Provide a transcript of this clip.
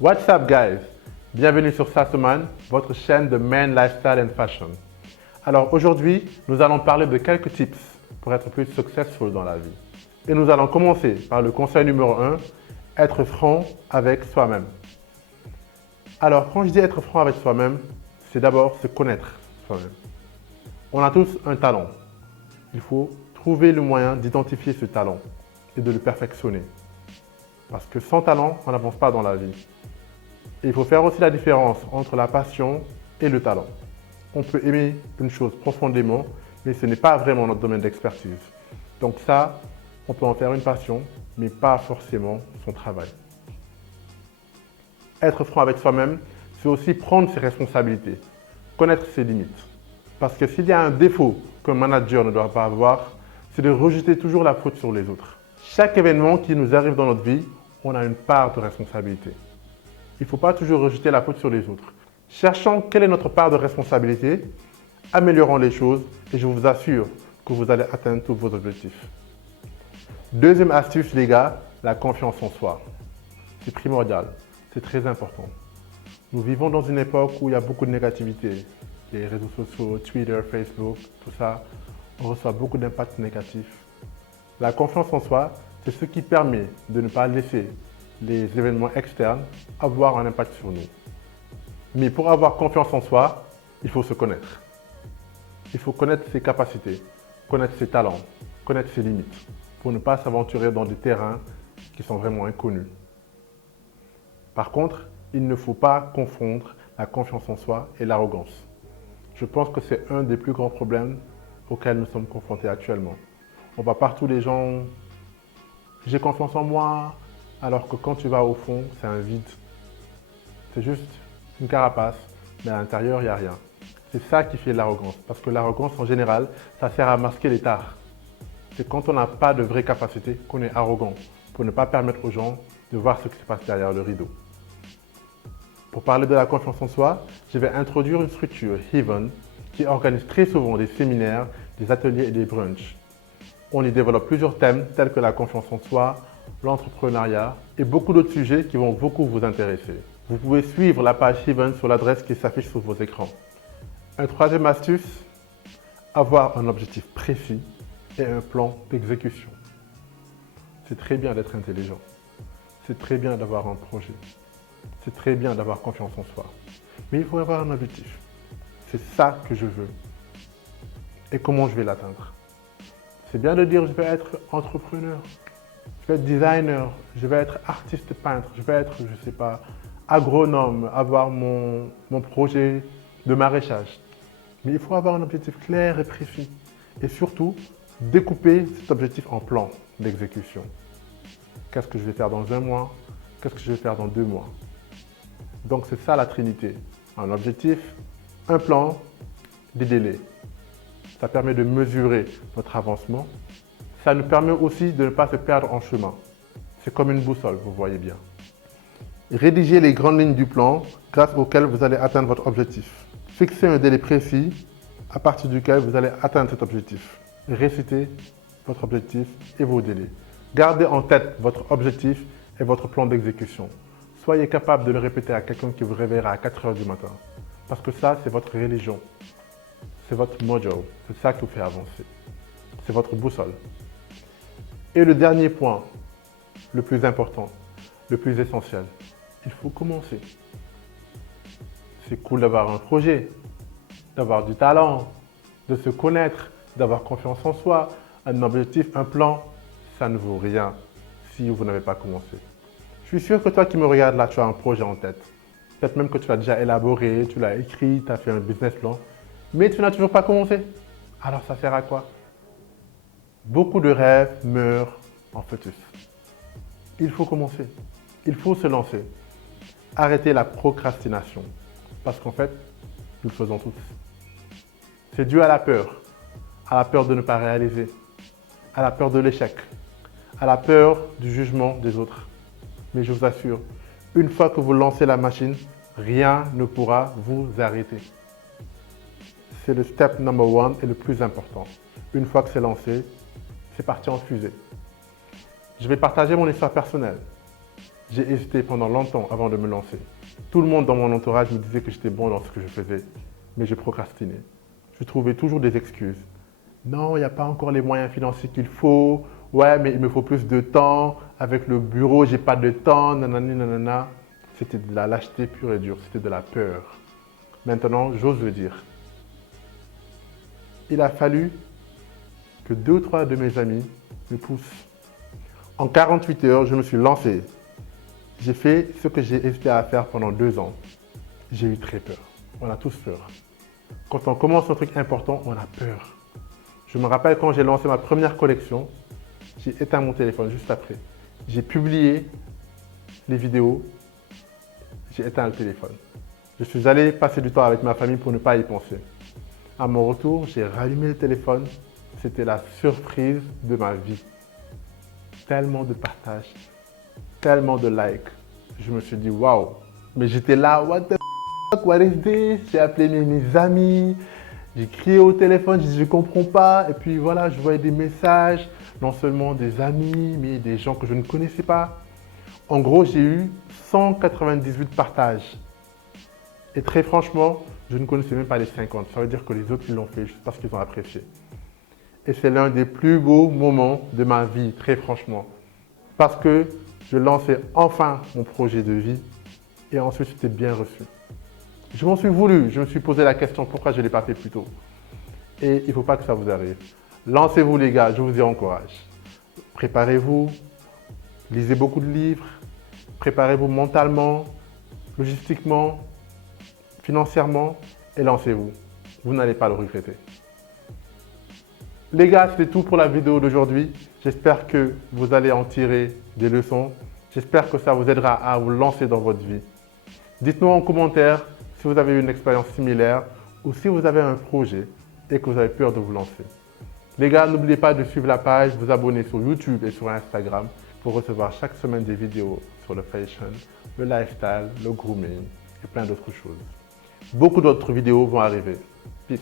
What's up guys? Bienvenue sur Sassoman, votre chaîne de Men Lifestyle and Fashion. Alors aujourd'hui, nous allons parler de quelques tips pour être plus successful dans la vie. Et nous allons commencer par le conseil numéro 1, être franc avec soi-même. Alors quand je dis être franc avec soi-même, c'est d'abord se connaître soi-même. On a tous un talent. Il faut trouver le moyen d'identifier ce talent et de le perfectionner. Parce que sans talent, on n'avance pas dans la vie. Et il faut faire aussi la différence entre la passion et le talent. On peut aimer une chose profondément, mais ce n'est pas vraiment notre domaine d'expertise. Donc ça, on peut en faire une passion, mais pas forcément son travail. Être franc avec soi-même, c'est aussi prendre ses responsabilités, connaître ses limites. Parce que s'il y a un défaut qu'un manager ne doit pas avoir, c'est de rejeter toujours la faute sur les autres. Chaque événement qui nous arrive dans notre vie, on a une part de responsabilité. Il ne faut pas toujours rejeter la faute sur les autres. Cherchons quelle est notre part de responsabilité, améliorons les choses et je vous assure que vous allez atteindre tous vos objectifs. Deuxième astuce les gars, la confiance en soi. C'est primordial, c'est très important. Nous vivons dans une époque où il y a beaucoup de négativité. Les réseaux sociaux, Twitter, Facebook, tout ça, on reçoit beaucoup d'impacts négatifs. La confiance en soi, c'est ce qui permet de ne pas laisser les événements externes avoir un impact sur nous. Mais pour avoir confiance en soi, il faut se connaître. Il faut connaître ses capacités, connaître ses talents, connaître ses limites, pour ne pas s'aventurer dans des terrains qui sont vraiment inconnus. Par contre, il ne faut pas confondre la confiance en soi et l'arrogance. Je pense que c'est un des plus grands problèmes auxquels nous sommes confrontés actuellement. On voit partout les gens « j'ai confiance en moi », alors que quand tu vas au fond, c'est un vide. C'est juste une carapace, mais à l'intérieur, il n'y a rien. C'est ça qui fait l'arrogance, parce que l'arrogance, en général, ça sert à masquer les tares. C'est quand on n'a pas de vraies capacités qu'on est arrogant, pour ne pas permettre aux gens de voir ce qui se passe derrière le rideau. Pour parler de la confiance en soi, je vais introduire une structure, Heaven, qui organise très souvent des séminaires, des ateliers et des brunchs. On y développe plusieurs thèmes tels que la confiance en soi, l'entrepreneuriat et beaucoup d'autres sujets qui vont beaucoup vous intéresser. Vous pouvez suivre la page Heaven sur l'adresse qui s'affiche sur vos écrans. Un troisième astuce, avoir un objectif précis et un plan d'exécution. C'est très bien d'être intelligent. C'est très bien d'avoir un projet. C'est très bien d'avoir confiance en soi. Mais il faut avoir un objectif. C'est ça que je veux. Et comment je vais l'atteindre? C'est bien de dire je vais être entrepreneur, je vais être designer, je vais être artiste peintre, je vais être, je ne sais pas, agronome, avoir mon projet de maraîchage. Mais il faut avoir un objectif clair et précis. Et surtout, découper cet objectif en plan d'exécution. Qu'est-ce que je vais faire dans un mois? Qu'est-ce que je vais faire dans 2 mois? Donc c'est ça la trinité. Un objectif, un plan, des délais. Ça permet de mesurer notre avancement. Ça nous permet aussi de ne pas se perdre en chemin. C'est comme une boussole, vous voyez bien. Rédigez les grandes lignes du plan grâce auquel vous allez atteindre votre objectif. Fixez un délai précis à partir duquel vous allez atteindre cet objectif. Récitez votre objectif et vos délais. Gardez en tête votre objectif et votre plan d'exécution. Soyez capable de le répéter à quelqu'un qui vous réveillera à 4 heures du matin. Parce que ça, c'est votre religion. C'est votre mojo. C'est ça qui vous fait avancer. C'est votre boussole. Et le dernier point, le plus important, le plus essentiel, il faut commencer. C'est cool d'avoir un projet, d'avoir du talent, de se connaître, d'avoir confiance en soi, un objectif, un plan. Ça ne vaut rien si vous n'avez pas commencé. Je suis sûr que toi qui me regardes là, tu as un projet en tête. Peut-être même que tu l'as déjà élaboré, tu l'as écrit, tu as fait un business plan, mais tu n'as toujours pas commencé. Alors ça sert à quoi? Beaucoup de rêves meurent en fœtus. Il faut commencer. Il faut se lancer. Arrêtez la procrastination. Parce qu'en fait, nous le faisons tous. C'est dû à la peur de ne pas réaliser, à la peur de l'échec, à la peur du jugement des autres. Mais je vous assure, une fois que vous lancez la machine, rien ne pourra vous arrêter. C'est le step number 1 et le plus important. Une fois que c'est lancé, c'est parti en fusée. Je vais partager mon histoire personnelle. J'ai hésité pendant longtemps avant de me lancer. Tout le monde dans mon entourage me disait que j'étais bon dans ce que je faisais, mais je procrastinais. Je trouvais toujours des excuses. Non, il n'y a pas encore les moyens financiers qu'il faut. Ouais, mais il me faut plus de temps. Avec le bureau, j'ai pas de temps. Nanani, nanana. C'était de la lâcheté pure et dure. C'était de la peur. Maintenant, j'ose le dire. Il a fallu que 2 ou 3 de mes amis me poussent. En 48 heures, je me suis lancé. J'ai fait ce que j'ai hésité à faire pendant 2 ans. J'ai eu très peur. On a tous peur. Quand on commence un truc important, on a peur. Je me rappelle quand j'ai lancé ma première collection, j'ai éteint mon téléphone juste après. J'ai publié les vidéos, j'ai éteint le téléphone. Je suis allé passer du temps avec ma famille pour ne pas y penser. À mon retour, j'ai rallumé le téléphone. C'était la surprise de ma vie. Tellement de partages, tellement de likes. Je me suis dit, waouh. Mais j'étais là, what the fuck, what is this? J'ai appelé mes amis, j'ai crié au téléphone, j'ai dit, je ne comprends pas. Et puis voilà, je voyais des messages, non seulement des amis, mais des gens que je ne connaissais pas. En gros, j'ai eu 198 partages. Et très franchement, je ne connaissais même pas les 50. Ça veut dire que les autres, ils l'ont fait juste parce qu'ils ont apprécié. Et c'est l'un des plus beaux moments de ma vie, très franchement. Parce que je lançais enfin mon projet de vie et ensuite c'était bien reçu. Je m'en suis voulu, je me suis posé la question pourquoi je ne l'ai pas fait plus tôt. Et il ne faut pas que ça vous arrive. Lancez-vous les gars, je vous y encourage. Préparez-vous, lisez beaucoup de livres, préparez-vous mentalement, logistiquement, financièrement et lancez-vous. Vous n'allez pas le regretter. Les gars, c'est tout pour la vidéo d'aujourd'hui. J'espère que vous allez en tirer des leçons. J'espère que ça vous aidera à vous lancer dans votre vie. Dites-nous en commentaire si vous avez eu une expérience similaire ou si vous avez un projet et que vous avez peur de vous lancer. Les gars, n'oubliez pas de suivre la page, vous abonner sur YouTube et sur Instagram pour recevoir chaque semaine des vidéos sur le fashion, le lifestyle, le grooming et plein d'autres choses. Beaucoup d'autres vidéos vont arriver. Peace.